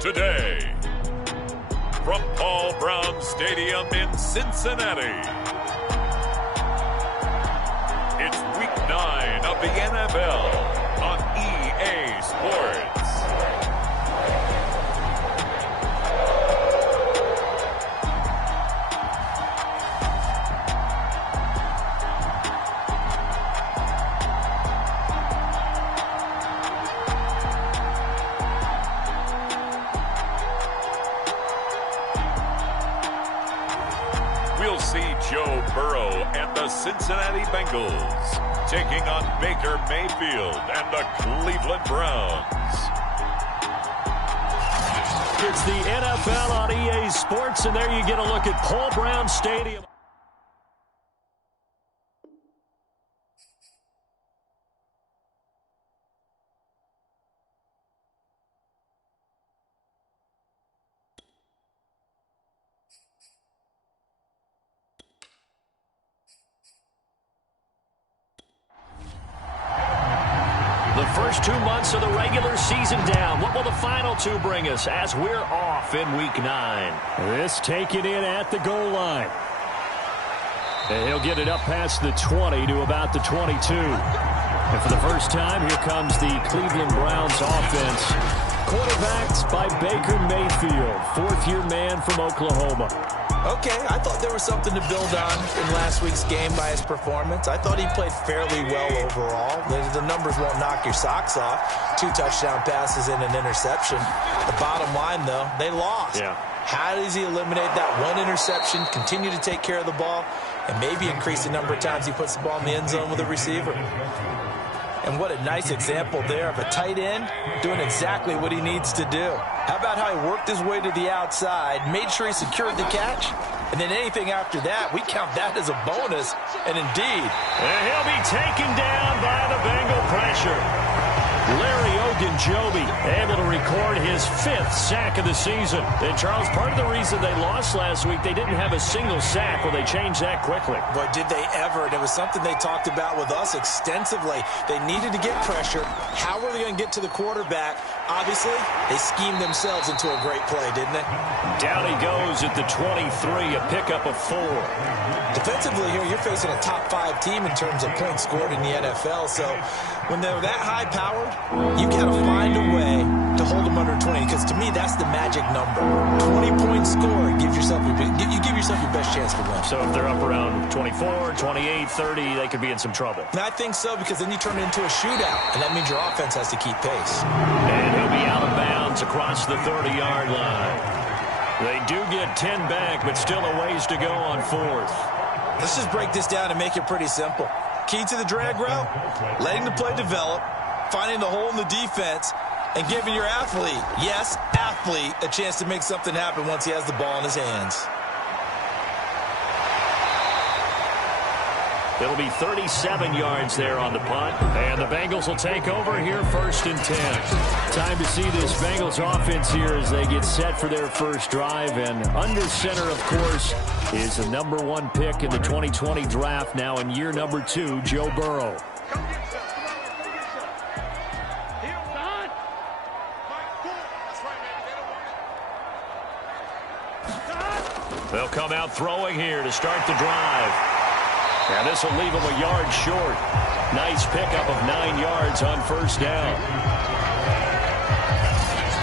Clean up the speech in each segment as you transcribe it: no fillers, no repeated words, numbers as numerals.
today. From Paul Brown Stadium in Cincinnati, it's Week 9 of the NFL on EA Sports. We'll see Joe Burrow and the Cincinnati Bengals taking on Baker Mayfield and the Cleveland Browns. It's the NFL on EA Sports, and there you get a look at Paul Brown Stadium. The first 2 months of the regular season down. What will the final two bring us as we're off in Week 9? This taken in at the goal line. And he'll get it up past the 20 to about the 22. And for the first time, here comes the Cleveland Browns offense. Quarterbacked by Baker Mayfield, fourth-year man from Oklahoma. Okay, I thought there was something to build on in last week's game by his performance. I thought he played fairly well overall. The numbers won't knock your socks off. 2 touchdown passes and an interception. The bottom line, though, they lost. Yeah. How does he eliminate that one interception, continue to take care of the ball, and maybe increase the number of times he puts the ball in the end zone with a receiver? And what a nice example there of a tight end doing exactly what he needs to do. How about how he worked his way to the outside, made sure he secured the catch, and then anything after that, we count that as a bonus. And indeed, and he'll be taken down by the Bengal pressure. Larry Ogunjobi able to record his 5th sack of the season. And, Charles, part of the reason they lost last week, they didn't have a single sack. Well, they changed that quickly. Boy, did they ever. And it was something they talked about with us extensively. They needed to get pressure. How were they going to get to the quarterback? Obviously, they schemed themselves into a great play, didn't they? Down he goes at the 23, a pickup of 4. Defensively here, you're facing a top 5 team in terms of points scored in the NFL. So when they're that high-powered, you got to find a way to hold them under 20, because to me, that's the magic number. 20-point score gives yourself you give yourself your best chance to win. So if they're up around 24, 28, 30, they could be in some trouble. And I think so, because then you turn it into a shootout, and that means your offense has to keep pace. And he'll be out of bounds across the 30-yard line. They do get 10 back, but still a ways to go on 4th. Let's just break this down and make it pretty simple. Key to the drag route, letting the play develop, finding the hole in the defense, and giving your athlete, yes, athlete, a chance to make something happen once he has the ball in his hands. It'll be 37 yards there on the punt. And the Bengals will take over here 1st and 10. Time to see this Bengals offense here as they get set for their first drive. And under center, of course, is the number 1 pick in the 2020 draft, now in year number 2, Joe Burrow. They'll come out throwing here to start the drive. Now this will leave him a yard short. Nice pickup of 9 yards on 1st down.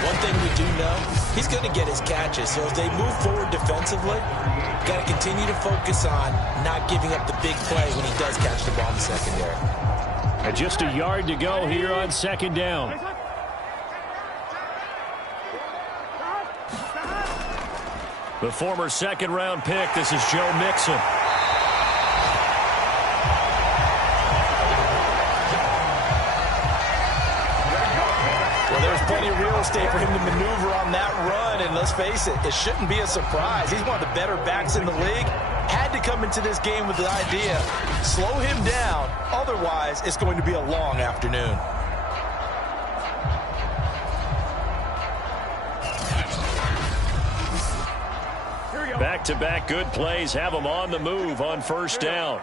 One thing we do know, he's going to get his catches. So as they move forward defensively, got to continue to focus on not giving up the big play when he does catch the ball in the secondary. And just a yard to go here on 2nd down. The former 2nd-round pick, this is Joe Mixon. There's plenty of real estate for him to maneuver on that run, and let's face it, it shouldn't be a surprise. He's one of the better backs in the league. Had to come into this game with the idea, slow him down, otherwise it's going to be a long afternoon. Back-to-back good plays have him on the move on 1st down.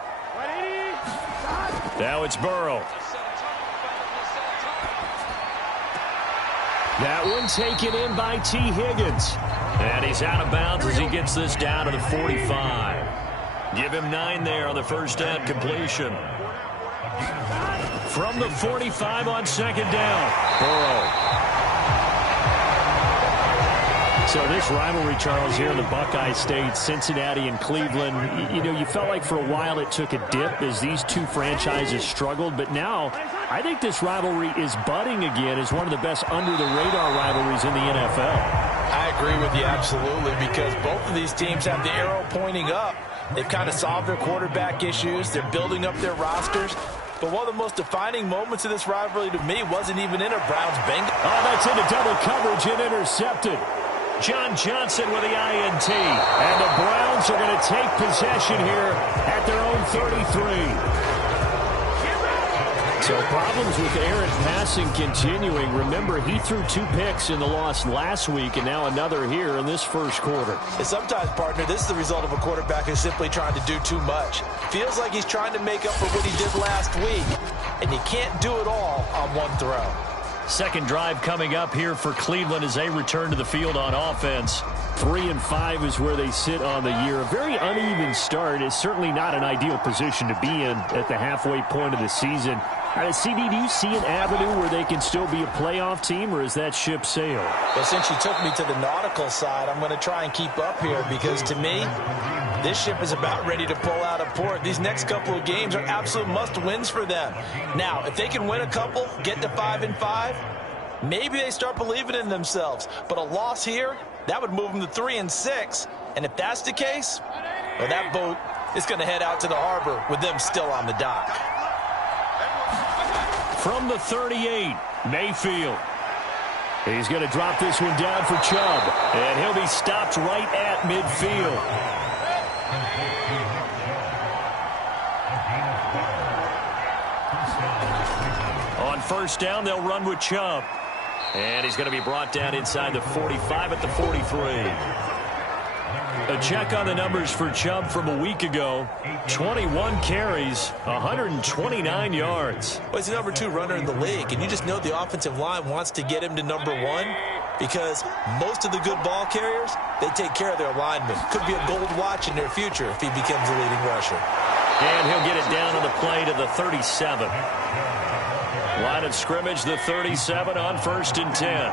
Now it's Burrow. That one taken in by T. Higgins. And he's out of bounds as he gets this down to the 45. Give him 9 there on the first down completion. From the 45 on second down, Burrow. So this rivalry, Charles, here in the Buckeye State, Cincinnati and Cleveland, you know, you felt like for a while it took a dip as these two franchises struggled. But now I think this rivalry is budding again as one of the best under-the-radar rivalries in the NFL. I agree with you absolutely, because both of these teams have the arrow pointing up. They've kind of solved their quarterback issues. They're building up their rosters. But one of the most defining moments of this rivalry to me wasn't even in a Browns-Bengals. Oh, that's into double coverage and intercepted. John Johnson with the INT. And the Browns are going to take possession here at their own 33. So problems with errant passing continuing. Remember, he threw 2 picks in the loss last week and now another here in this first quarter. And sometimes, partner, this is the result of a quarterback who's simply trying to do too much. Feels like he's trying to make up for what he did last week, and you can't do it all on one throw. Second drive coming up here for Cleveland as they return to the field on offense. 3-5 is where they sit on the year. A very uneven start. Is certainly not an ideal position to be in at the halfway point of the season. CD, do you see an avenue where they can still be a playoff team, or is that ship sailed? Well, since you took me to the nautical side, I'm going to try and keep up here, because to me, this ship is about ready to pull out of port. These next couple of games are absolute must-wins for them. Now, if they can win a couple, get to 5-5, maybe they start believing in themselves. But a loss here, that would move them to 3-6. And if that's the case, well, that boat is going to head out to the harbor with them still on the dock. From the 38, Mayfield. He's going to drop this one down for Chubb, and he'll be stopped right at midfield. On first down, they'll run with Chubb. And he's going to be brought down inside the 45 at the 43. A check on the numbers for Chubb from a week ago. 21 carries, 129 yards. Well, he's the number 2 runner in the league, and you just know the offensive line wants to get him to number 1, because most of the good ball carriers, they take care of their linemen. Could be a gold watch in their future if he becomes a leading rusher. And he'll get it down on the play to the 37. Line of scrimmage, the 37 on 1st and 10.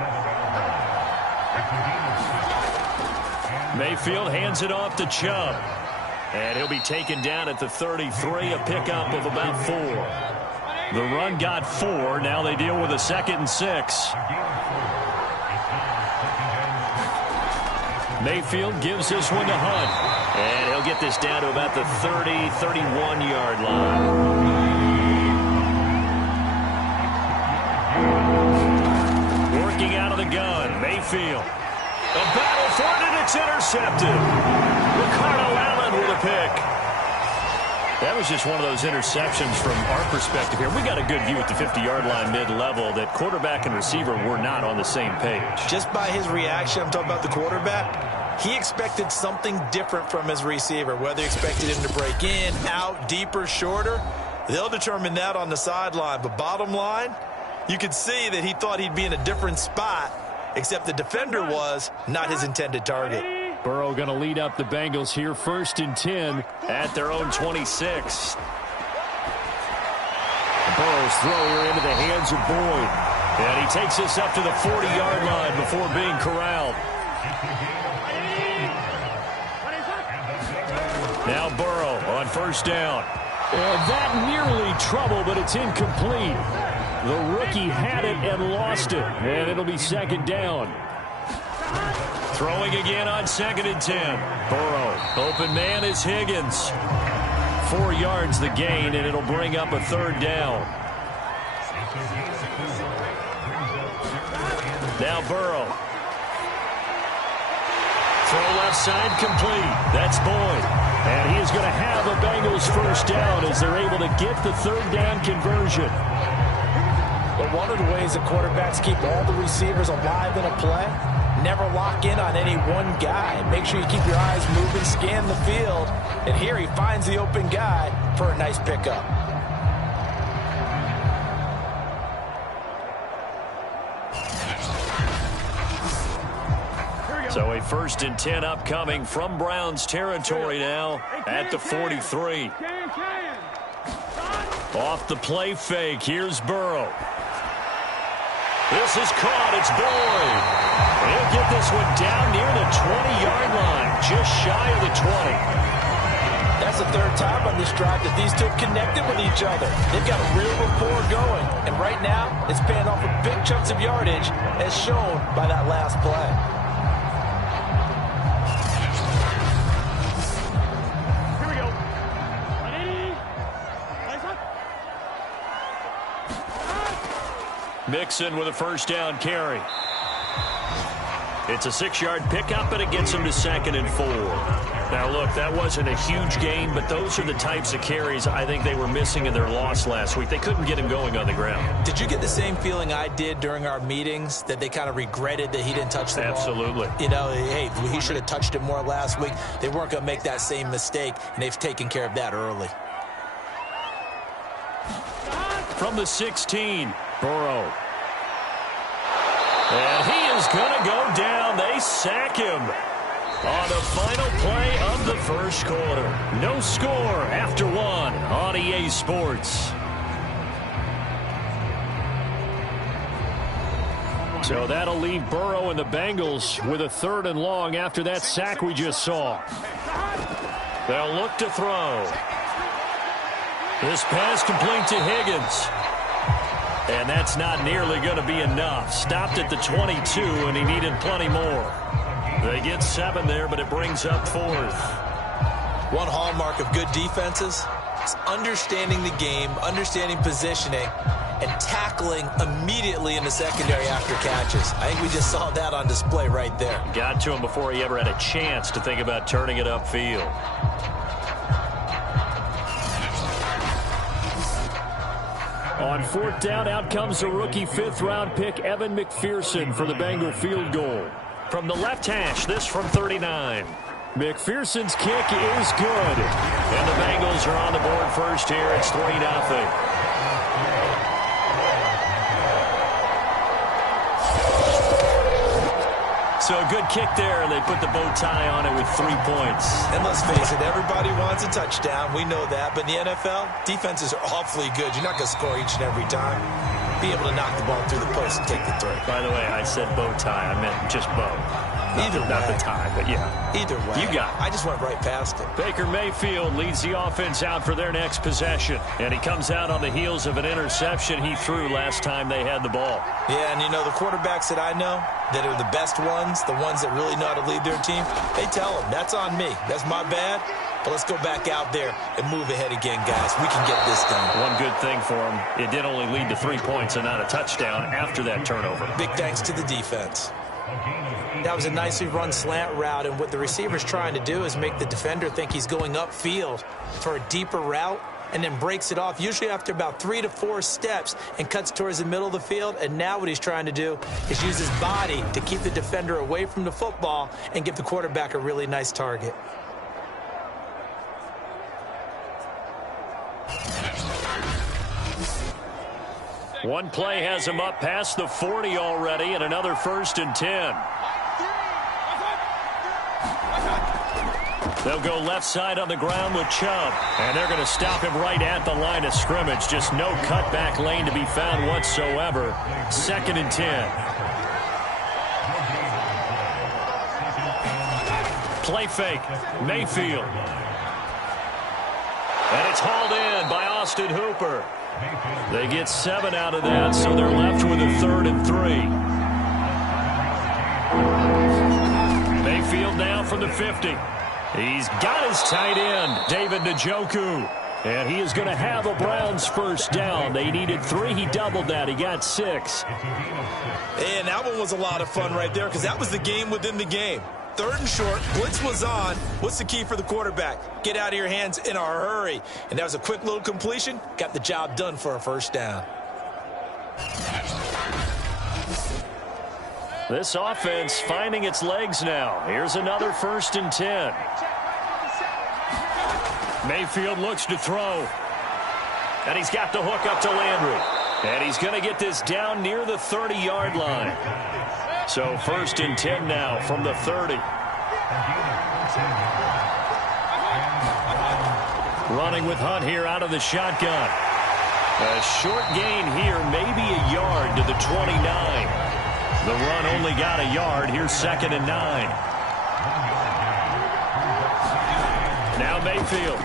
Mayfield hands it off to Chubb. And he'll be taken down at the 33, a pickup of about 4. The run got 4. Now they deal with a 2nd and 6. Mayfield gives this one to Hunt. And he'll get this down to about the 30, 31-yard line. Working out of the gun, Mayfield. A battle for it, and it's intercepted. Ricardo Allen with a pick. That was just one of those interceptions from our perspective here. We got a good view at the 50-yard line mid-level that quarterback and receiver were not on the same page. Just by his reaction, I'm talking about the quarterback, he expected something different from his receiver, whether he expected him to break in, out, deeper, shorter. They'll determine that on the sideline. But bottom line, you could see that he thought he'd be in a different spot, except the defender was not his intended target. Burrow going to lead up the Bengals here, 1st and 10 at their own 26. Burrow's throw here into the hands of Boyd. And he takes this up to the 40-yard line before being corralled. Now Burrow on 1st down. And that nearly trouble, but it's incomplete. The rookie had it and lost it. And it'll be 2nd down. Throwing again on 2nd and 10. Burrow. Open man is Higgins. 4 yards the gain, and it'll bring up a 3rd down. Now Burrow. Throw left side complete. That's Boyd. And he is going to have a Bengals 1st down as they're able to get the 3rd down conversion. But one of the ways that quarterbacks keep all the receivers alive in a play, never lock in on any one guy. Make sure you keep your eyes moving, scan the field. And here he finds the open guy for a nice pickup. So a 1st and 10 upcoming from Browns territory now at the 43. Off the play fake, here's Burrow. This is caught, it's Boyd. He'll get this one down near the 20-yard line, just shy of the 20. That's the 3rd time on this drive that these two have connected with each other. They've got a real rapport going, and right now it's paying off with big chunks of yardage as shown by that last play. Mixon with a 1st down carry. It's a 6-yard pickup, and it gets him to 2nd and 4. Now, look, that wasn't a huge gain, but those are the types of carries I think they were missing in their loss last week. They couldn't get him going on the ground. Did you get the same feeling I did during our meetings, that they kind of regretted that he didn't touch the ball? Absolutely. You know, hey, he should have touched it more last week. They weren't going to make that same mistake, and they've taken care of that early. From the 16, Burrow. And he is going to go down. They sack him on the final play of the 1st quarter. No score after 1 on EA Sports. So that'll leave Burrow and the Bengals with a 3rd and long after that sack we just saw. They'll look to throw. This pass complete to Higgins. And that's not nearly going to be enough. Stopped at the 22, and he needed plenty more. They get 7 there, but it brings up 4th. One hallmark of good defenses is understanding the game, understanding positioning, and tackling immediately in the secondary after catches. I think we just saw that on display right there. Got to him before he ever had a chance to think about turning it upfield. On 4th down, out comes a rookie 5th-round pick, Evan McPherson, for the Bengal field goal. From the left hash, this from 39. McPherson's kick is good. And the Bengals are on the board first here. It's 3-0. So a good kick there, and they put the bow tie on it with 3 points. And let's face it, everybody wants a touchdown. We know that. But in the NFL, defenses are awfully good. You're not going to score each and every time. Be able to knock the ball through the post and take the throw. By the way, I said bow tie. I meant just bow. Not the tie, but yeah. Either way. You got it. I just went right past it. Baker Mayfield leads the offense out for their next possession. And he comes out on the heels of an interception he threw last time they had the ball. Yeah, and you know, the quarterbacks that I know that are the best ones, the ones that really know how to lead their team, they tell them, that's on me. That's my bad. But let's go back out there and move ahead again, guys. We can get this done. One good thing for him, it did only lead to 3 points and not a touchdown after that turnover. Big thanks to the defense. That was a nicely run slant route, and what the receiver's trying to do is make the defender think he's going upfield for a deeper route and then breaks it off, usually after about 3 to 4 steps, and cuts towards the middle of the field. And now what he's trying to do is use his body to keep the defender away from the football and give the quarterback a really nice target. One play has him up past the 40 already, and another 1st and 10. They'll go left side on the ground with Chubb, and they're going to stop him right at the line of scrimmage. Just no cutback lane to be found whatsoever. 2nd and 10. Play fake, Mayfield. And it's hauled in by Austin Hooper. They get 7 out of that, so they're left with a 3rd and 3. Mayfield now from the 50. He's got his tight end, David Njoku. And he is going to have a Browns 1st down. They needed 3. He doubled that. He got 6. And that one was a lot of fun right there because that was the game within the game. 3rd and short, blitz was on. What's the key for the quarterback? Get out of your hands in a hurry. And that was a quick little completion. Got the job done for a 1st down. This offense finding its legs now. Here's another 1st and 10. Mayfield looks to throw. And he's got the hook up to Landry. And he's going to get this down near the 30-yard line. So 1st and 10 now from the 30. Running with Hunt here out of the shotgun. A short gain here, maybe a yard to the 29. The run only got a yard. Here's 2nd and 9. Now Mayfield.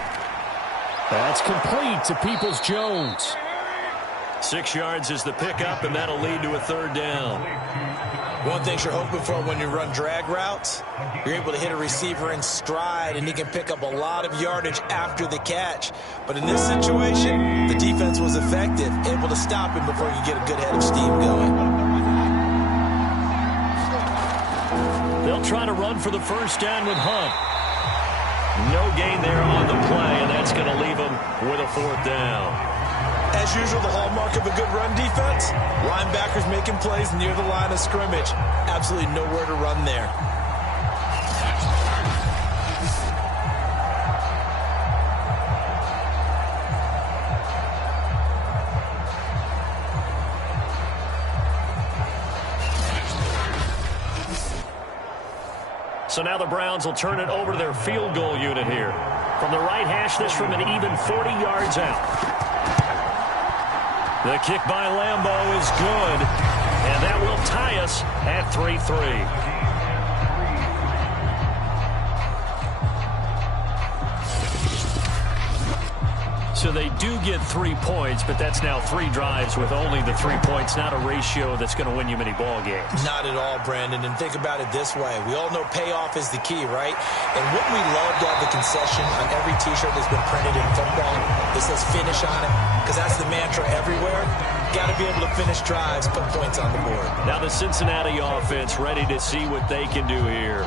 That's complete to Peoples-Jones. 6 yards is the pickup, and that'll lead to a 3rd down. One thing you're hoping for when you run drag routes, you're able to hit a receiver in stride, and he can pick up a lot of yardage after the catch. But in this situation, the defense was effective, able to stop him before you get a good head of steam going. They'll try to run for the 1st down with Hunt. No gain there on the play, and that's going to leave him with a 4th down. As usual, the hallmark of a good run defense, linebackers making plays near the line of scrimmage. Absolutely nowhere to run there. So now the Browns will turn it over to their field goal unit here. From the right hash, this from an even 40 yards out. The kick by Lambeau is good, and that will tie us at 3-3. So they do get 3 points, but that's now 3 drives with only the 3 points, not a ratio that's going to win you many ball games. Not at all, Brandon, and think about it this way. We all know payoff is the key, right? And wouldn't we love to have the concession on every T-shirt that's been printed in football that says finish on it? Because that's the mantra everywhere. Got to be able to finish drives, put points on the board. Now the Cincinnati offense ready to see what they can do here.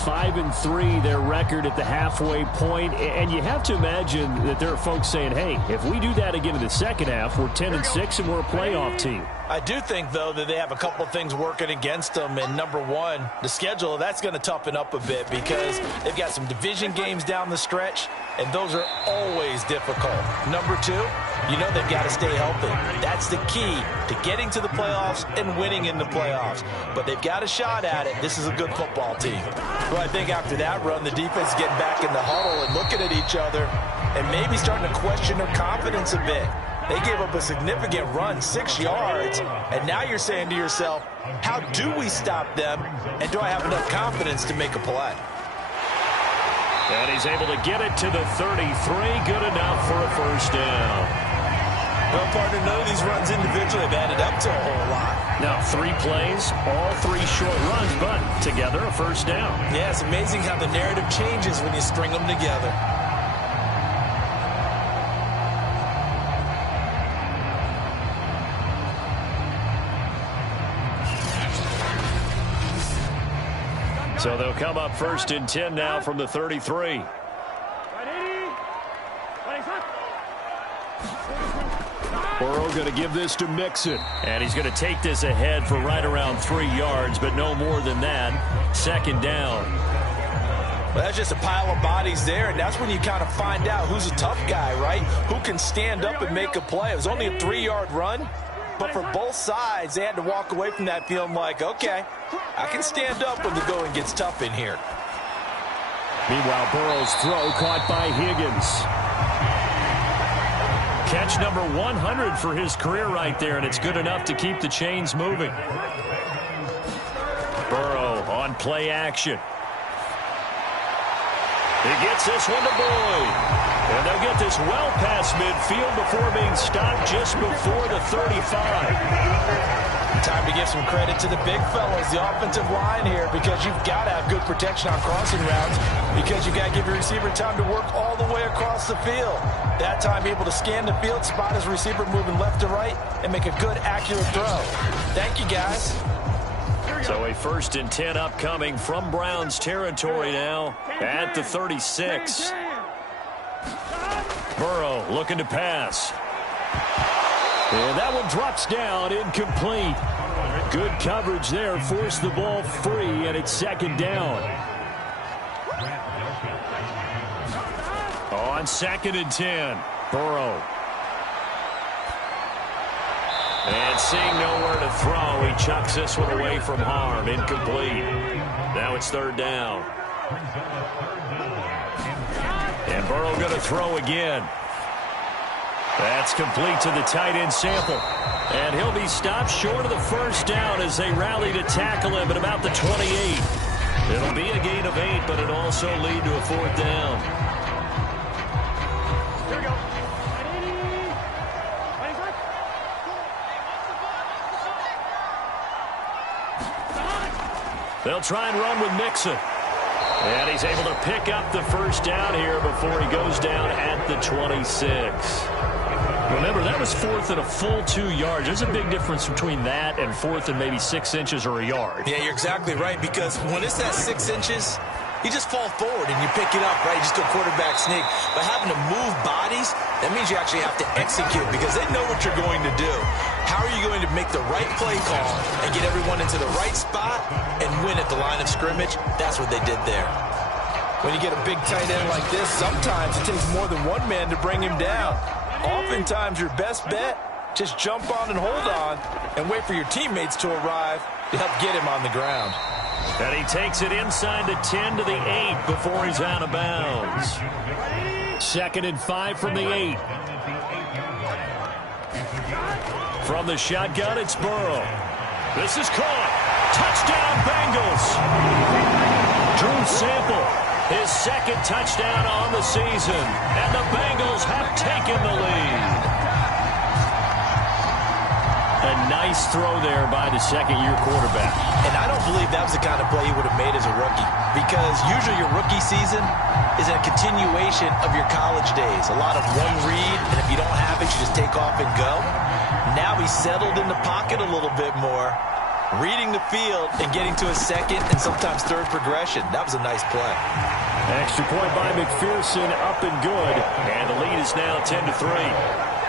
5-3, their record at the halfway point, and you have to imagine that there are folks saying, hey, if we do that again in the second half, we're 10-6 and we're a playoff team. I do think, though, that they have a couple of things working against them, and number one, the schedule, that's going to toughen up a bit because they've got some division games down the stretch, and those are always difficult. Number two, you know they've got to stay healthy. That's the key to getting to the playoffs and winning in the playoffs. But they've got a shot at it. This is a good football team. Well, I think after that run, the defense is getting back in the huddle and looking at each other and maybe starting to question their confidence a bit. They gave up a significant run, 6 yards, and now you're saying to yourself, how do we stop them, and do I have enough confidence to make a play? And he's able to get it to the 33, good enough for a 1st down. Well, partner, none of these runs individually have added up to a whole lot. Now 3 plays, all 3 short runs, but together a 1st down. Yeah, it's amazing how the narrative changes when you string them together. So they'll come up 1st and 10 now from the 33. Burrow going to give this to Mixon. And he's going to take this ahead for right around 3 yards, but no more than that. 2nd down. Well, that's just a pile of bodies there, and that's when you kind of find out who's a tough guy, right? Who can stand up and make a play. It was only a 3-yard run, but for both sides, they had to walk away from that feeling like, okay, I can stand up when the going gets tough in here. Meanwhile, Burrow's throw caught by Higgins. Catch number 100 for his career right there, and it's good enough to keep the chains moving. Burrow on play action. He gets this one to Boyd. And they'll get this well past midfield before being stopped just before the 35. Time to give some credit to the big fellas, the offensive line here, because you've got to have good protection on crossing routes, because you've got to give your receiver time to work all the way across the field. That time able to scan the field, spot his receiver moving left to right, and make a good, accurate throw. Thank you, guys. So a 1st and 10 upcoming from Browns territory now at the 36. Burrow looking to pass. And that one drops down, incomplete. Good coverage there, forced the ball free, and it's 2nd down. On 2nd and 10, Burrow. And seeing nowhere to throw, he chucks this one away from harm. Incomplete. Now it's third down. And Burrow going to throw again. That's complete to the tight end Sample. And he'll be stopped short of the first down as they rally to tackle him at about the 28. It'll be a gain of 8, but it'll also lead to a fourth down. Here we go. They'll try and run with Mixon. And he's able to pick up the first down here before he goes down at the 26. Remember, that was fourth and a full 2 yards. There's a big difference between that and fourth and maybe 6 inches or a yard. Yeah, you're exactly right, because when it's that 6 inches, you just fall forward and you pick it up, right? You just go quarterback sneak. But having to move bodies, that means you actually have to execute because they know what you're going to do. How are you going to make the right play call and get everyone into the right spot and win at the line of scrimmage? That's what they did there. When you get a big tight end like this, sometimes it takes more than one man to bring him down. Oftentimes, your best bet, just jump on and hold on and wait for your teammates to arrive to help get him on the ground. And he takes it inside the 10 to the 8 before he's out of bounds. 2nd and 5 from the 8. From the shotgun, it's Burrow. This is caught. Touchdown, Bengals. Drew Sample, his second touchdown on the season. And the Bengals have taken the lead. A nice throw there by the second-year quarterback. And I don't believe that was the kind of play he would have made as a rookie, because usually your rookie season is a continuation of your college days. A lot of one read, and if you don't have it, you just take off and go. Now he's settled in the pocket a little bit more, reading the field and getting to a second and sometimes third progression. That was a nice play. Extra point by McPherson, up and good. And the lead is now 10-3.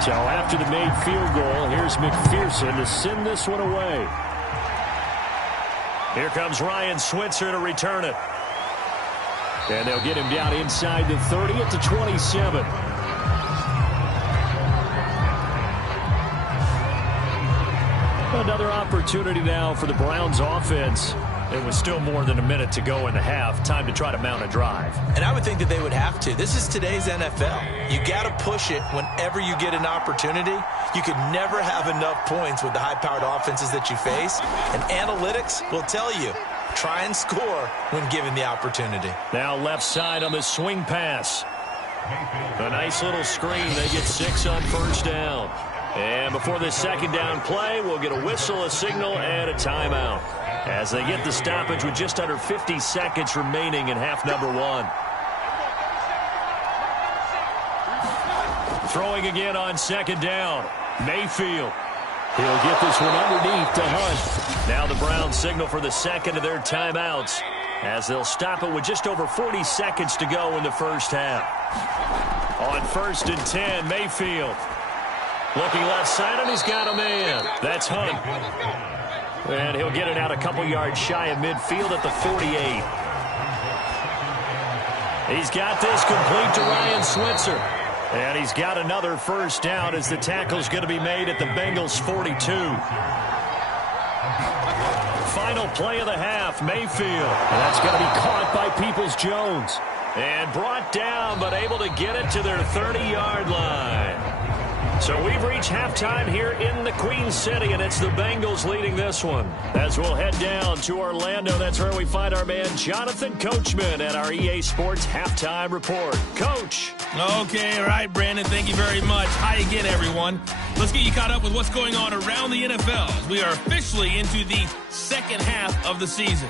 So after the made field goal, here's McPherson to send this one away. Here comes Ryan Switzer to return it. And they'll get him down inside the 30 at the 27. Another opportunity now for the Browns offense. It was still more than a minute to go in the half. Time to try to mount a drive. And I would think that they would have to. This is today's NFL. You got to push it whenever you get an opportunity. You could never have enough points with the high-powered offenses that you face. And analytics will tell you, try and score when given the opportunity. Now left side on the swing pass. A nice little screen. They get 6 on first down. And before this second down play, we'll get a whistle, a signal, and a timeout, as they get the stoppage with just under 50 seconds remaining in half number 1. Throwing again on second down. Mayfield. He'll get this one underneath to Hunt. Now the Browns signal for the second of their timeouts, as they'll stop it with just over 40 seconds to go in the first half. On 1st and 10, Mayfield. Looking left side, and he's got a man. That's Hunt. And he'll get it out a couple yards shy of midfield at the 48. He's got this complete to Ryan Switzer. And he's got another first down as the tackle's going to be made at the Bengals' 42. Final play of the half, Mayfield. And that's going to be caught by Peoples-Jones. And brought down, but able to get it to their 30-yard line. So we've reached halftime here in the Queen City, and it's the Bengals leading this one. As we'll head down to Orlando, that's where we find our man Jonathan Coachman at our EA Sports Halftime Report. Coach. Okay, all right, Brandon, thank you very much. Hi again, everyone. Let's get you caught up with what's going on around the NFL. We are officially into the second half of the season.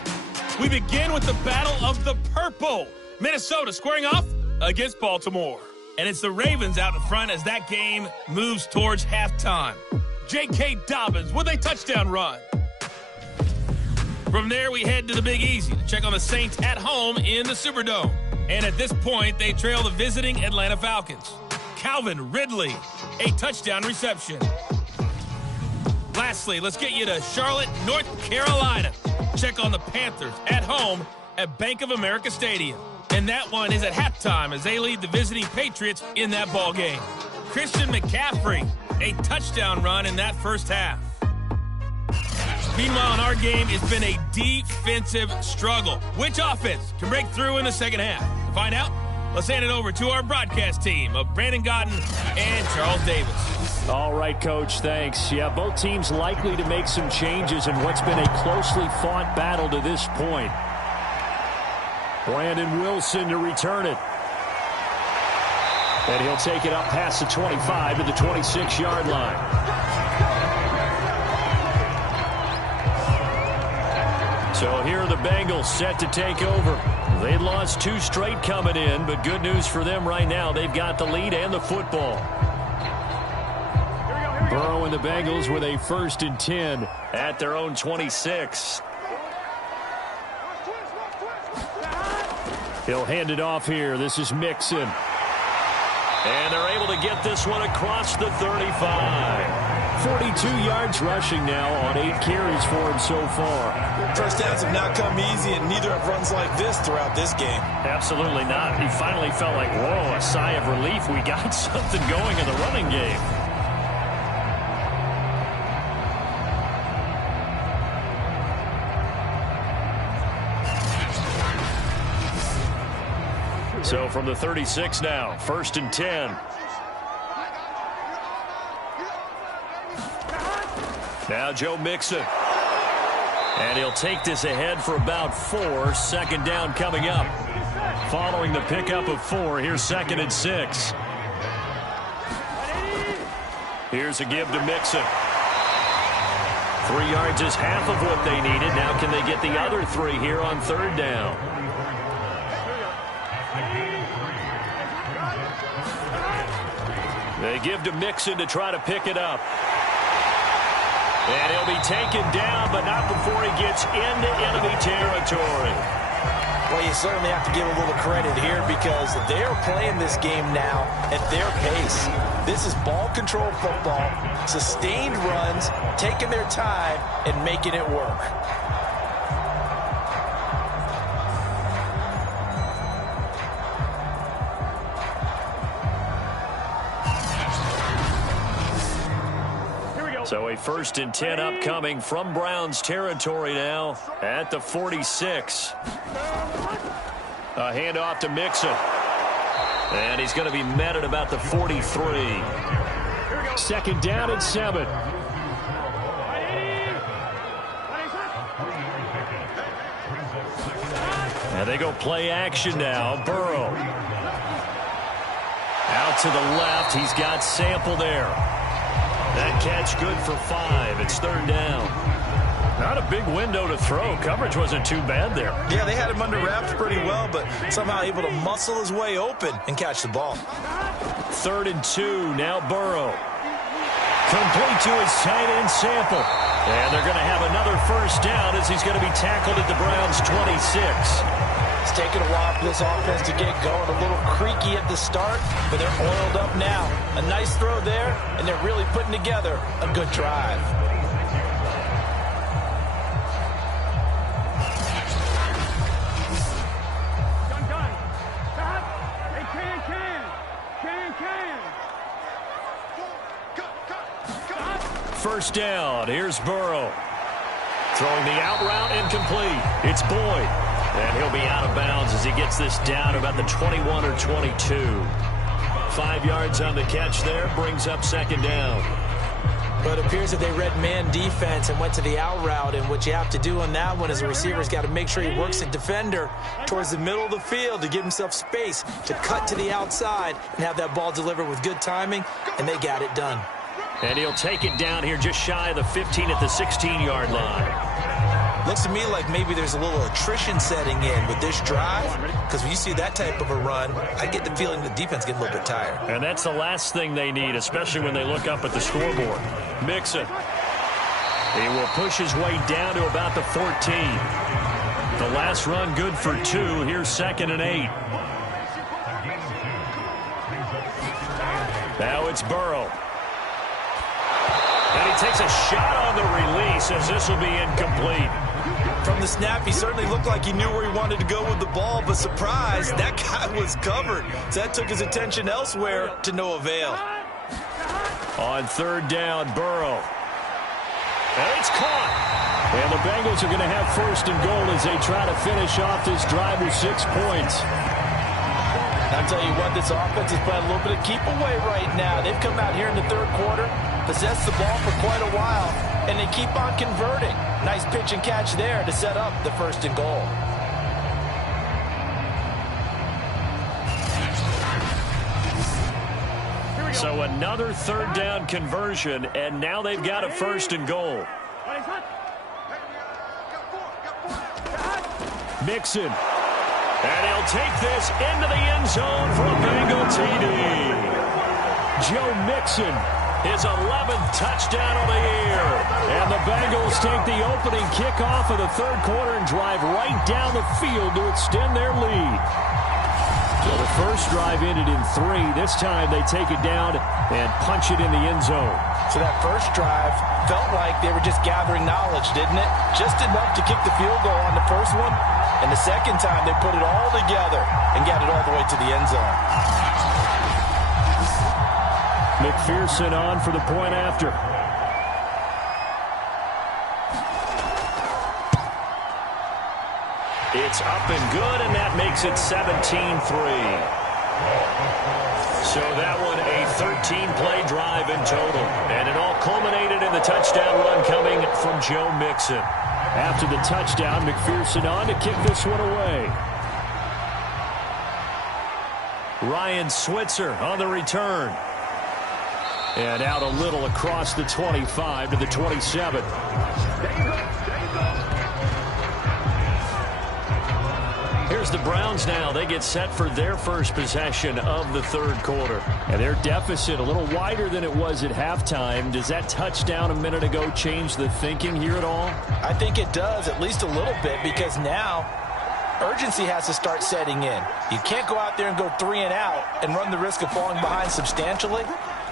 We begin with the Battle of the Purple. Minnesota squaring off against Baltimore. And it's the Ravens out in front as that game moves towards halftime. J.K. Dobbins with a touchdown run. From there, we head to the Big Easy to check on the Saints at home in the Superdome. And at this point, they trail the visiting Atlanta Falcons. Calvin Ridley, a touchdown reception. Lastly, let's get you to Charlotte, North Carolina. Check on the Panthers at home at Bank of America Stadium. And that one is at halftime as they lead the visiting Patriots in that ball game. Christian McCaffrey, a touchdown run in that first half. Meanwhile, in our game, it's been a defensive struggle. Which offense can break through in the second half? To find out, let's hand it over to our broadcast team of Brandon Gotton and Charles Davis. All right, Coach, thanks. Yeah, both teams likely to make some changes in what's been a closely fought battle to this point. Brandon Wilson to return it. And he'll take it up past the 25 to the 26-yard line. So here are the Bengals set to take over. They'd lost 2 straight coming in, but good news for them right now. They've got the lead and the football. Burrow and the Bengals with a 1st and 10 at their own 26. He'll hand it off here. This is Mixon. And they're able to get this one across the 35. 42 yards rushing now on 8 carries for him so far. First downs have not come easy, and neither have runs like this throughout this game. Absolutely not. He finally felt like, whoa, a sigh of relief. We got something going in the running game. So from the 36 now, 1st and 10. Now Joe Mixon. And he'll take this ahead for about 4. 2nd down coming up. Following the pickup of 4, here's 2nd and 6. Here's a give to Mixon. 3 yards is half of what they needed. Now can they get the other 3 here on 3rd down? They give to Mixon to try to pick it up. And he'll be taken down, but not before he gets into enemy territory. Well, you certainly have to give a little credit here because they're playing this game now at their pace. This is ball control football, sustained runs, taking their time, and making it work. So a 1st and 10 upcoming from Browns territory now at the 46. A handoff to Mixon. And he's going to be met at about the 43. 2nd down and 7. And they go play action now. Burrow. Out to the left. He's got Sample there. That catch good for 5. It's 3rd down. Not a big window to throw. Coverage wasn't too bad there. Yeah, they had him under wraps pretty well, but somehow able to muscle his way open and catch the ball. 3rd and 2. Now Burrow. Complete to his tight end Sample. And they're going to have another 1st down as he's going to be tackled at the Browns' 26. It's taken a while for this offense to get going. A little creaky at the start, but they're oiled up now. A nice throw there, and they're really putting together a good drive. First down. Here's Burrow. Throwing the out route incomplete. It's Boyd. And he'll be out of bounds as he gets this down about the 21 or 22. 5 yards on the catch there. Brings up 2nd down. But it appears that they read man defense and went to the out route. And what you have to do on that one is a receiver's got to make sure he works the defender towards the middle of the field to give himself space to cut to the outside and have that ball delivered with good timing. And they got it done. And he'll take it down here just shy of the 15 at the 16-yard line. Looks to me like maybe there's a little attrition setting in with this drive, because when you see that type of a run, I get the feeling the defense getting a little bit tired. And that's the last thing they need, especially when they look up at the scoreboard. Mixon. He will push his way down to about the 14. The last run good for 2. Here's 2nd and 8. Now it's Burrow. And he takes a shot on the release as this will be incomplete. From the snap, he certainly looked like he knew where he wanted to go with the ball, but surprise, that guy was covered. So that took his attention elsewhere to no avail. On third down, Burrow. And it's caught. And the Bengals are going to have first and goal as they try to finish off this drive with 6 points. I'll tell you what, this offense is playing a little bit of keep away right now. They've come out here in the third quarter, possessed the ball for quite a while, and they keep on converting. Nice pitch and catch there to set up the first and goal. So another third down conversion, and now they've got a first and goal. Mixon. And he'll take this into the end zone for a Bengal TD. Joe Mixon, his 11th touchdown on the year. And the Bengals take the opening kickoff of the third quarter and drive right down the field to extend their lead. So the first drive ended in 3. This time they take it down and punch it in the end zone. So that first drive felt like they were just gathering knowledge, didn't it? Just enough to kick the field goal on the first one. And the second time, they put it all together and got it all the way to the end zone. McPherson on for the point after. It's up and good, and that makes it 17-3. So that one a 13-play drive in total. And it all culminated in the touchdown run coming from Joe Mixon. After the touchdown, McPherson on to kick this one away. Ryan Switzer on the return. And out a little across the 25 to the 27. Here's the Browns now. They get set for their first possession of the third quarter. And their deficit a little wider than it was at halftime. Does that touchdown a minute ago change the thinking here at all? I think it does, at least a little bit, because now urgency has to start setting in. You can't go out there and go 3 and out and run the risk of falling behind substantially,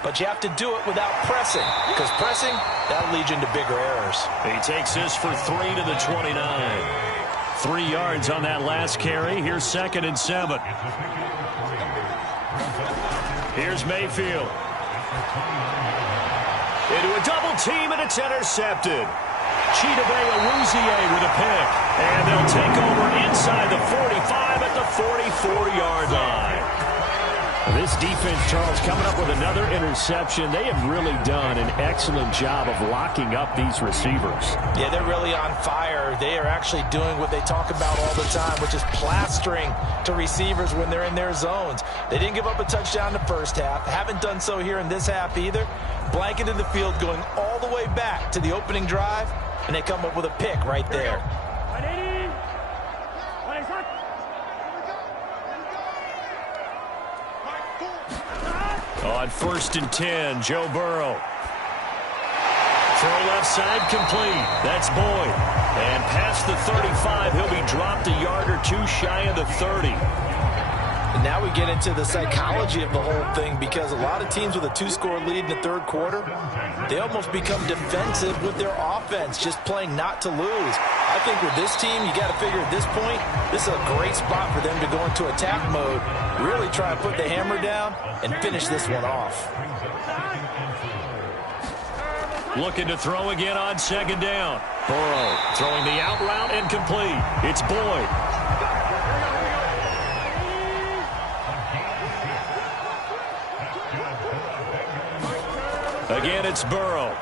but you have to do it without pressing, because pressing, that'll lead you into bigger errors. He takes this for 3 to the 29. 3 yards on that last carry. Here's 2nd and 7. Here's Mayfield. Into a double team, and it's intercepted. Chidobe Awuzie with a pick. And they'll take over inside the 45 at the 44-yard line. This defense, Charles, coming up with another interception. They have really done an excellent job of locking up these receivers. Yeah, they're really on fire. They are actually doing what they talk about all the time, which is plastering to receivers when they're in their zones. They didn't give up a touchdown in the first half. Haven't done so here in this half either. Blanketed the field going all the way back to the opening drive, and they come up with a pick right there. On 1st and 10, Joe Burrow. Throw left side complete. That's Boyd. And past the 35, he'll be dropped a yard or 2 shy of the 30. And now we get into the psychology of the whole thing, because a lot of teams with a 2-score lead in the third quarter, they almost become defensive with their offense, just playing not to lose. I think with this team, you got to figure at this point, this is a great spot for them to go into attack mode, really try and put the hammer down and finish this one off. Looking to throw again on 2nd down. Burrow throwing the out route incomplete. It's Boyd. Again, it's Burrow.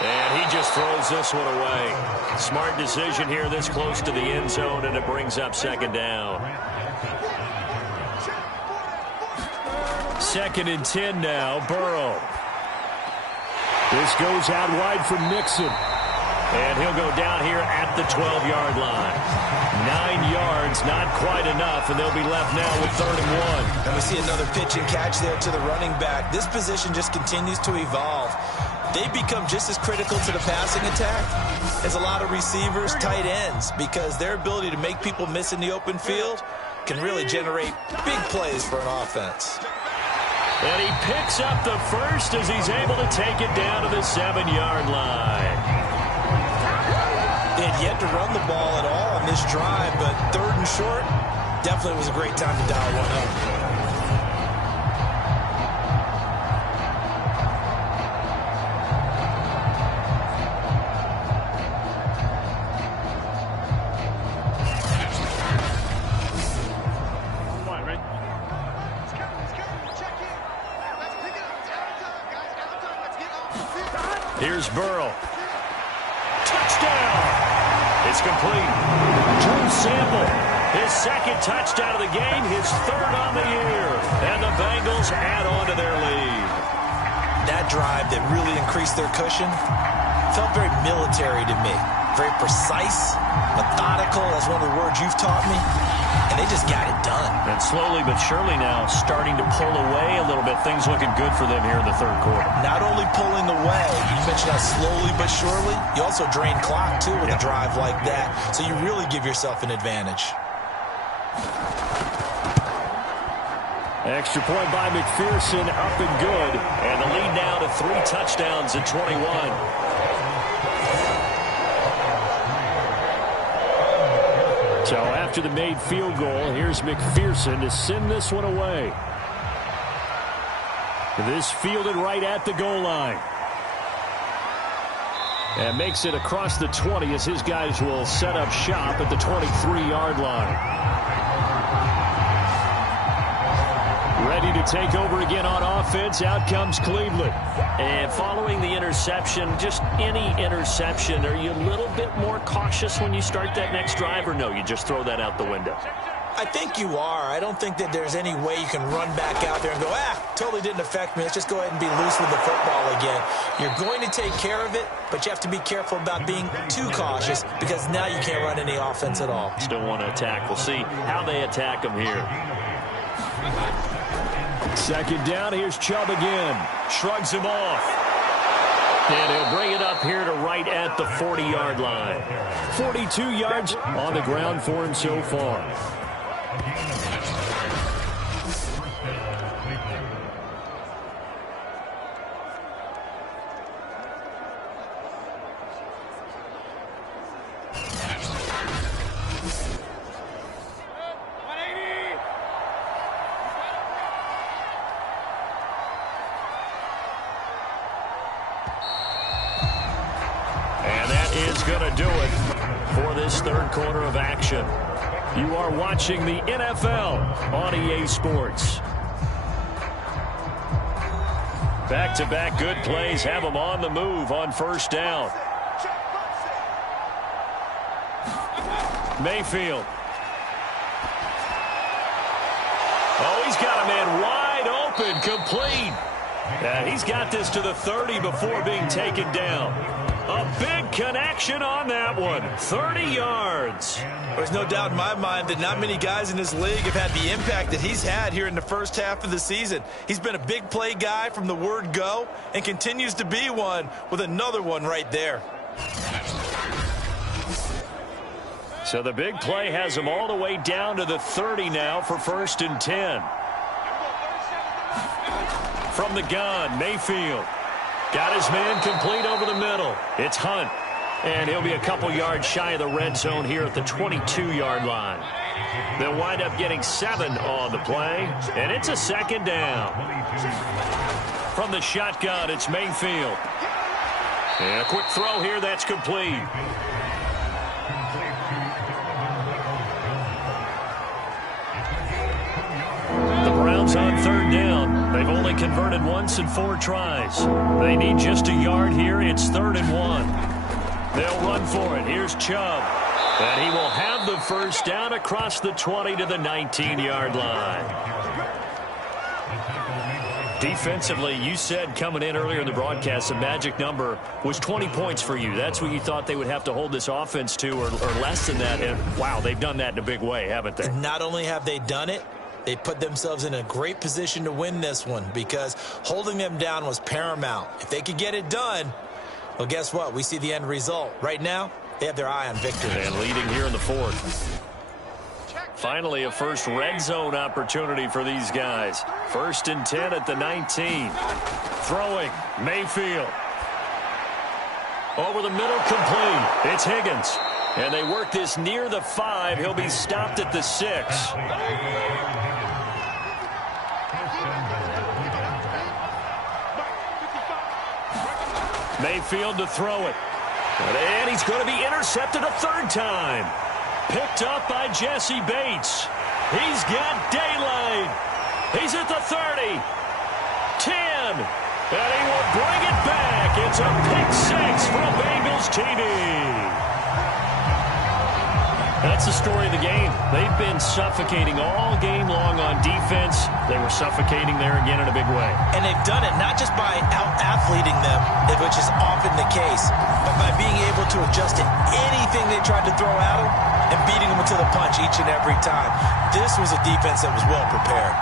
And he just throws this one away. Smart decision here this close to the end zone, and it brings up 2nd down. 2nd and 10 now, Burrow. This goes out wide for Mixon. And he'll go down here at the 12-yard line. 9 yards, not quite enough, and they'll be left now with 3rd and 1. And we see another pitch and catch there to the running back. This position just continues to evolve. They become just as critical to the passing attack as a lot of receivers, tight ends, because their ability to make people miss in the open field can really generate big plays for an offense. And he picks up the first as he's able to take it down to the 7-yard line. They had yet to run the ball at all on this drive, but 3rd and short, definitely was a great time to dial one up. Here's Burrow. Touchdown! It's complete. Drew Sample, his 2nd touchdown of the game, his 3rd on the year. And the Bengals add on to their lead. That drive that really increased their cushion felt very military to me. Very precise, methodical. That's one of the words you've taught me. And they just got it done. And slowly but surely now starting to pull away a little bit. Things looking good for them here in the 3rd quarter. Not only pulling away, you mentioned how slowly but surely, you also drain clock, too, with a drive like that. So you really give yourself an advantage. Extra point by McPherson, up and good. And the lead now to 3 touchdowns at 21. So after the made field goal, here's McPherson to send this one away. This fielded right at the goal line. And makes it across the 20 as his guys will set up shop at the 23-yard line. Ready to take over again on offense. Out comes Cleveland. And following the interception, just any interception, are you a little bit more cautious when you start that next drive, or no, you just throw that out the window? I think you are. I don't think that there's any way you can run back out there and go, totally didn't affect me. Let's just go ahead and be loose with the football again. You're going to take care of it, but you have to be careful about being too cautious because now you can't run any offense at all. Still want to attack. We'll see how they attack them here. 2nd down, here's Chubb again. Shrugs him off. And he'll bring it up here to right at the 40-yard line. 42 yards on the ground for him so far. Going to do it for this 3rd quarter of action. You are watching the NFL on EA Sports. Back-to-back good plays have them on the move on 1st down. Mayfield. Oh, he's got a man wide open, complete. And he's got this to the 30 before being taken down. A big connection on that one. 30 yards. There's no doubt in my mind that not many guys in this league have had the impact that he's had here in the 1st half of the season. He's been a big play guy from the word go and continues to be one with another one right there. So the big play has him all the way down to the 30 now for 1st and 10. From the gun, Mayfield. Got his man complete over the middle. It's Hunt. And he'll be a couple yards shy of the red zone here at the 22-yard line. They'll wind up getting 7 on the play. And it's a 2nd down. From the shotgun, it's Mayfield. And a quick throw here, that's complete. The Browns on 3rd down. They've only converted once in 4 tries. They need just a yard here. It's 3rd and 1. They'll run for it. Here's Chubb. And he will have the 1st down across the 20 to the 19-yard line. Defensively, you said coming in earlier in the broadcast, the magic number was 20 points for you. That's what you thought they would have to hold this offense to, or less than that. And, wow, they've done that in a big way, haven't they? Not only have they done it, they put themselves in a great position to win this one because holding them down was paramount. If they could get it done, well, guess what? We see the end result. Right now, they have their eye on victory. And leading here in the 4th. Finally, a first red zone opportunity for these guys. 1st and 10 at the 19. Throwing, Mayfield. Over the middle, complete. It's Higgins. And they work this near the 5. He'll be stopped at the 6. Mayfield to throw it. And he's going to be intercepted a 3rd time. Picked up by Jesse Bates. He's got daylight. He's at the 30. 10. And he will bring it back. It's a pick 6 for a Bengals TD. That's the story of the game. They've been suffocating all game long on defense. They were suffocating there again in a big way. And they've done it not just by out-athleting them, which is often the case, but by being able to adjust to anything they tried to throw at them and beating them to the punch each and every time. This was a defense that was well prepared.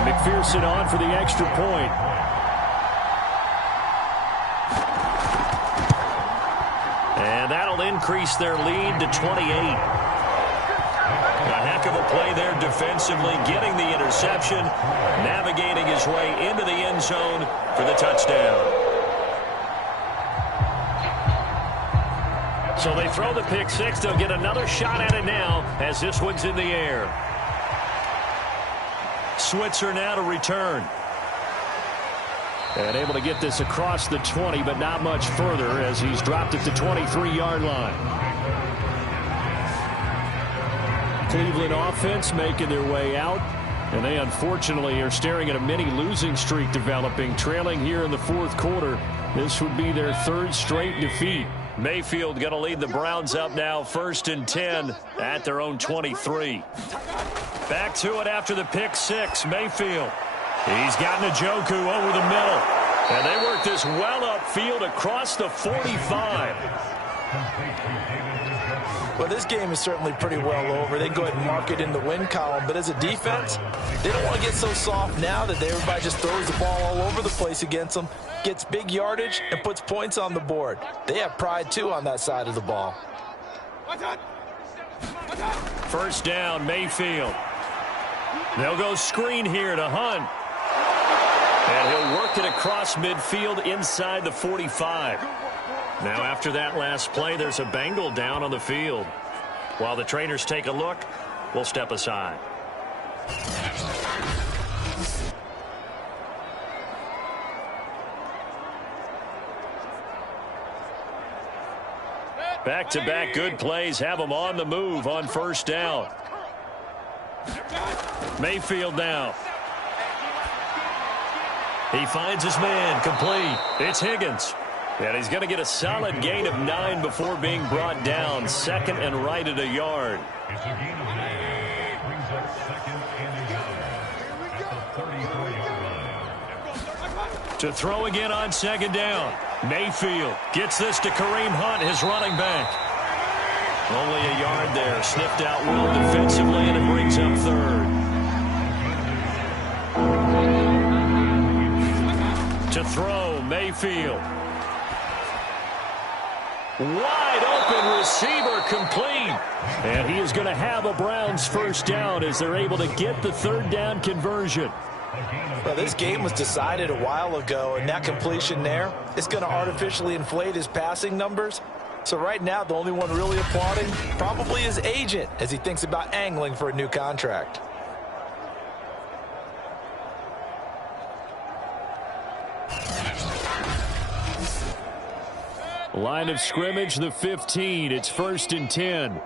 McPherson on for the extra point. And that'll increase their lead to 28. A heck of a play there defensively, getting the interception, navigating his way into the end zone for the touchdown. So they throw the pick 6. They'll get another shot at it now as this one's in the air. Switzer now to return. And able to get this across the 20, but not much further as he's dropped at the 23-yard line. Cleveland offense making their way out. And they unfortunately are staring at a mini losing streak developing, trailing here in the 4th quarter. This would be their 3rd straight defeat. Mayfield going to lead the Browns up now, 1st and 10 at their own 23. Back to it after the pick 6. Mayfield. He's got Njoku over the middle. And they work this well upfield across the 45. Well, this game is certainly pretty well over. They can go ahead and mark it in the win column. But as a defense, they don't want to get so soft now that everybody just throws the ball all over the place against them, gets big yardage, and puts points on the board. They have pride, too, on that side of the ball. 1st down, Mayfield. They'll go screen here to Hunt. And he'll work it across midfield inside the 45. Now after that last play, there's a Bengal down on the field. While the trainers take a look, we'll step aside. Back-to-back good plays have them on the move on 1st down. Mayfield now. He finds his man, complete. It's Higgins. And he's going to get a solid gain of 9 before being brought down. 2nd and right at a yard. To throw again on 2nd down. Mayfield gets this to Kareem Hunt, his running back. Only a yard there. Sniffed out well defensively, and it brings up 3rd. To throw, Mayfield. Wide open receiver, complete. And he is going to have a Browns 1st down as they're able to get the 3rd down conversion. Well, this game was decided a while ago, and that completion there is going to artificially inflate his passing numbers. So right now, the only one really applauding probably his agent as he thinks about angling for a new contract. Line of scrimmage, the 15. It's 1st and 10.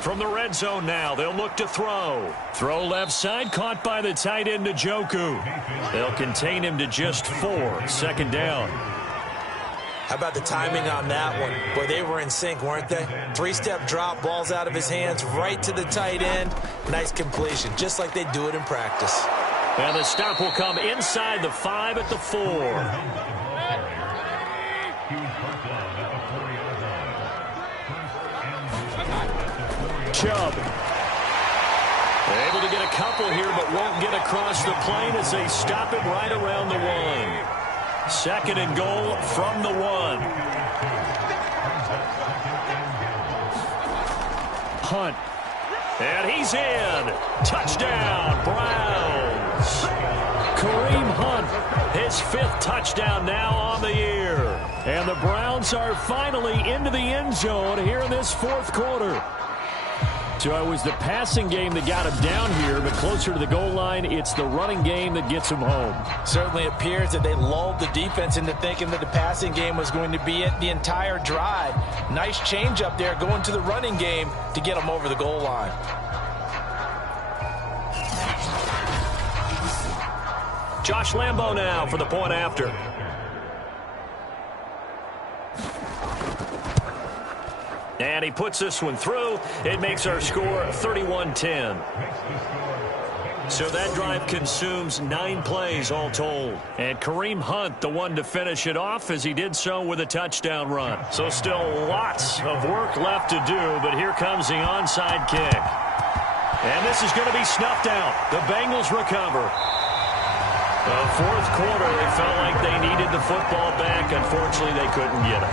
From the red zone now, they'll look to throw. Throw left side, caught by the tight end, Njoku. They'll contain him to just 4. 2nd down. How about the timing on that one? Boy, they were in sync, weren't they? 3-step drop, balls out of his hands, right to the tight end. Nice completion, just like they do it in practice. And the stop will come inside the 5 at the 4. Chubb. Able to get a couple here, but won't get across the plane as they stop him right around the 1. Second and goal from the 1. Hunt. And he's in. Touchdown, Browns. Kareem Hunt, his 5th touchdown now on the year. And the Browns are finally into the end zone here in this 4th quarter. So it was the passing game that got him down here, but closer to the goal line, it's the running game that gets him home. Certainly appears that they lulled the defense into thinking that the passing game was going to be it the entire drive. Nice change up there going to the running game to get him over the goal line. Josh Lambo now for the point after. And he puts this one through. It makes our score 31-10. So that drive consumes 9 plays all told. And Kareem Hunt, the one to finish it off, as he did so with a touchdown run. So still lots of work left to do, but here comes the onside kick. And this is going to be snuffed out. The Bengals recover. The 4th quarter, they felt like they needed the football back. Unfortunately, they couldn't get it.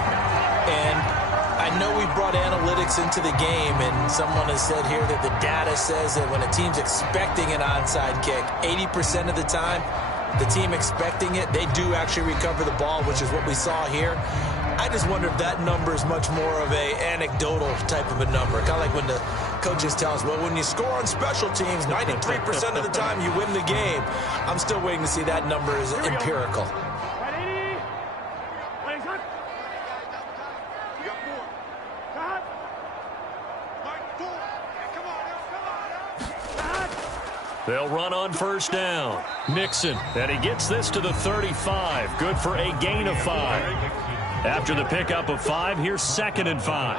And I know we brought analytics into the game, and someone has said here that the data says that when a team's expecting an onside kick, 80% of the time, the team expecting it, they do actually recover the ball, which is what we saw here. I just wonder if that number is much more of a anecdotal type of a number. Kind of like when the coaches tell us, well, when you score on special teams, 93% of the time you win the game. I'm still waiting to see that number is empirical. They'll run on first down. Mixon, and he gets this to the 35. Good for a gain of 5. After the pickup of 5, here's 2nd and 5.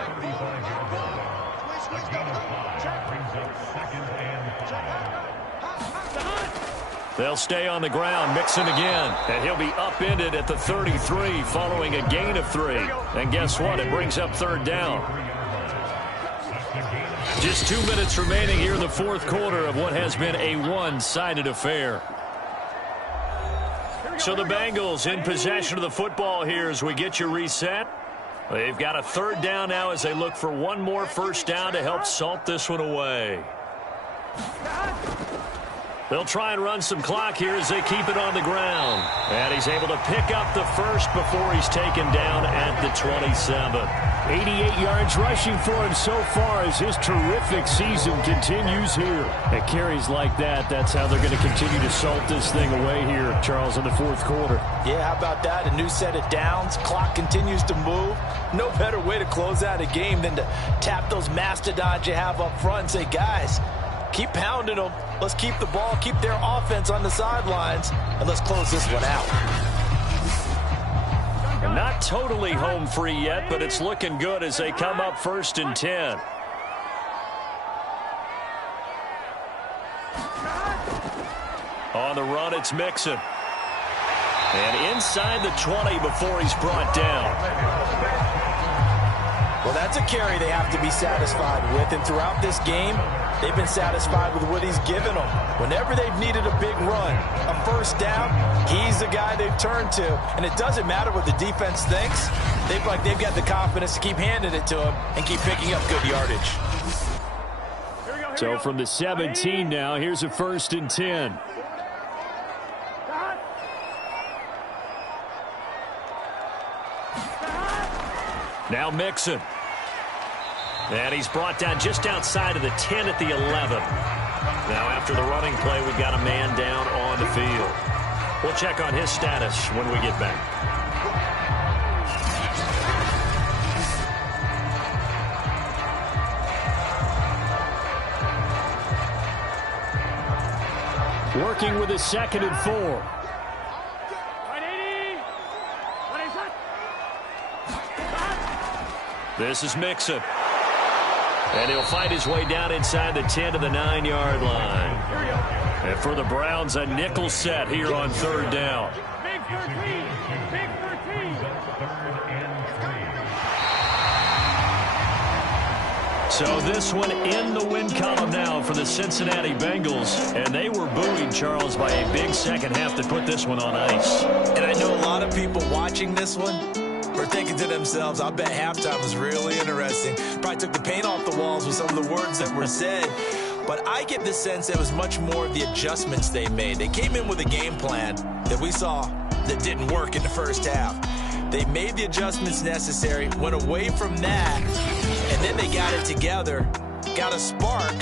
They'll stay on the ground. Mixon again, and he'll be upended at the 33 following a gain of 3. And guess what? It brings up 3rd down. Just 2 minutes remaining here in the 4th quarter of what has been a one-sided affair. So the Bengals in possession of the football here as we get you reset. They've got a 3rd down now as they look for one more first down to help salt this one away. They'll try and run some clock here as they keep it on the ground. And he's able to pick up the first before he's taken down at the 27. 88 yards rushing for him so far as his terrific season continues here. At carries like that, that's how they're going to continue to salt this thing away here, Charles, in the 4th quarter. Yeah, how about that? A new set of downs. Clock continues to move. No better way to close out a game than to tap those mastodons you have up front and say, guys, keep pounding them. Let's keep the ball, keep their offense on the sidelines, and let's close this one out. Not totally home free yet, but it's looking good as they come up 1st and 10. On the run, it's Mixon. And inside the 20 before he's brought down. Well, that's a carry they have to be satisfied with, and throughout this game, they've been satisfied with what he's given them. Whenever they've needed a big run, a first down, he's the guy they've turned to. And it doesn't matter what the defense thinks. They've got the confidence to keep handing it to him and keep picking up good yardage. So from the 17 now, here's a 1st and 10. Now Mixon. And he's brought down just outside of the 10 at the 11. Now after the running play, we've got a man down on the field. We'll check on his status when we get back. Working with a 2nd and 4. This is Mixon. And he'll fight his way down inside the 10 to the 9-yard line. And for the Browns, a nickel set here on 3rd down. Big 13. Big 13. So this one in the win column now for the Cincinnati Bengals. And they were buoyed, Charles, by a big second half that put this one on ice. And I know a lot of people watching this one are thinking to themselves, I bet halftime was really interesting. Probably took the paint off the walls with some of the words that were said. But I get the sense it was much more of the adjustments they made. They came in with a game plan that we saw that didn't work in the first half. They made the adjustments necessary, went away from that, and then they got it together, got a spark,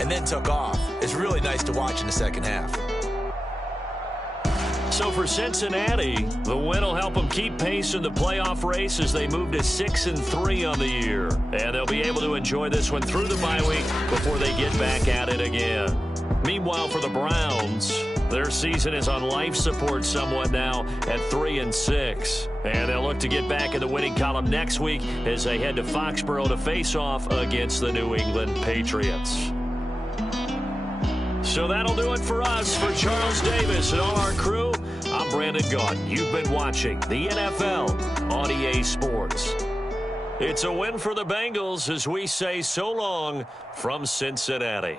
and then took off. It's really nice to watch in the second half. So for Cincinnati, the win will help them keep pace in the playoff race as they move to 6-3 on the year. And they'll be able to enjoy this one through the bye week before they get back at it again. Meanwhile, for the Browns, their season is on life support somewhat now at 3-6. And they'll look to get back in the winning column next week as they head to Foxborough to face off against the New England Patriots. So that'll do it for us. For Charles Davis and all our crew, I'm Brandon Gaudin. You've been watching the NFL on EA Sports. It's a win for the Bengals as we say so long from Cincinnati.